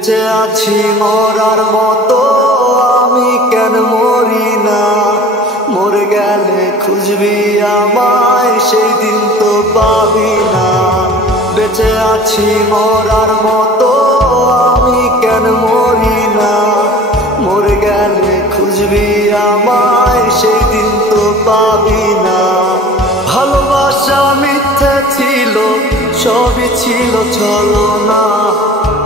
বেঁচে আছি মরার মতো আমি কেন মরি না। মরে গেলে খুঁজবি আমায় সেই দিন তো পাবি না। বেঁচে আছি মরার মতো আমি কেন মরি না। মরে গেলে খুঁজবি আমায় সেই দিন তো পাবি না। ভালোবাসা মিথ্যে ছিল সবই ছিল ছলনা।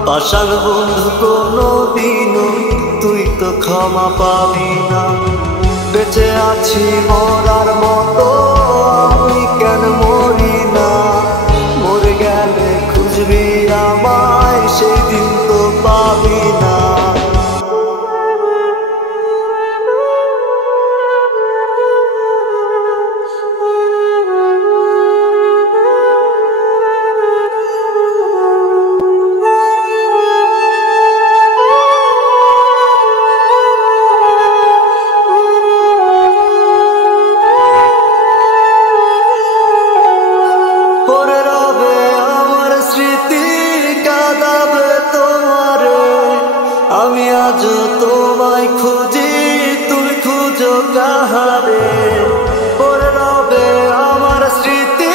পাশার বন্ধু কোনোদিনও তুই তো ক্ষমা পাবি না। বেঁচে আছি মরার মতো আমি কেন মরি না। মরে গেলে খুঁজবি আমায় সেই দিন তো পাবি না। আমি আজ তোমায় খুঁজি তুমি খুঁজো কাহারে। পরে রবে আমার স্মৃতি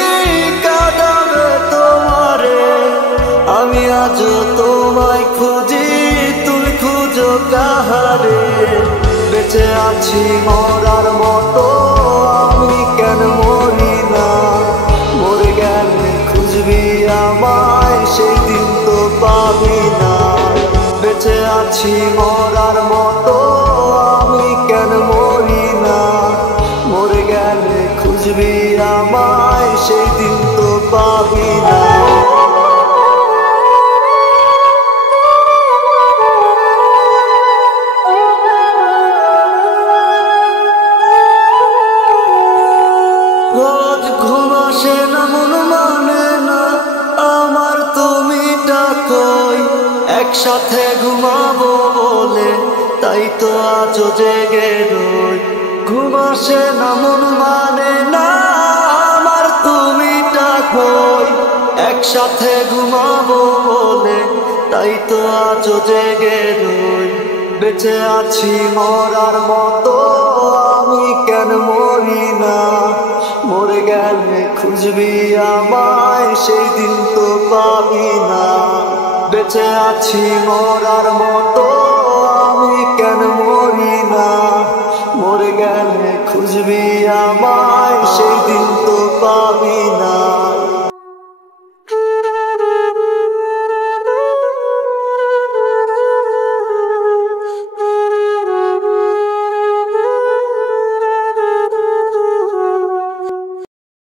কাঁদাবে তোমারে। আমি আজ তোমায় খুঁজি তুমি খুঁজো কাহারে। বেঁচে আছি মরার মতো আমি কেন মরি না। মরে গেলে খুঁজবি আমায় সেই দিন তো পাবি না। বেঁচে আছি মরার মতো আমি কেন মরি না। মরে গেলে খুঁজবি আমায় সেই দিন তো পাবি না। রোজ ঘুম আসে না মন মানে না আমার তুমি ডাকোই। একসাথে ঘুমাবো বলে তাই তো আজও জেগে রই। ঘুম আসে না মন মানে না আমার তুমি ডাকোই। একসাথে ঘুমাবো বলে তাই তো আজও জেগে রই। বেঁচে আছি মরার মতো আমি কেন মরি না। মরে গেলে খুঁজবি আমায় সেই দিন তো পাবি না। বেঁচে আছি মরার মতো আমি কেন মরি না। মরে গেলে খুঁজবি আমায় সেই দিন তো পাবি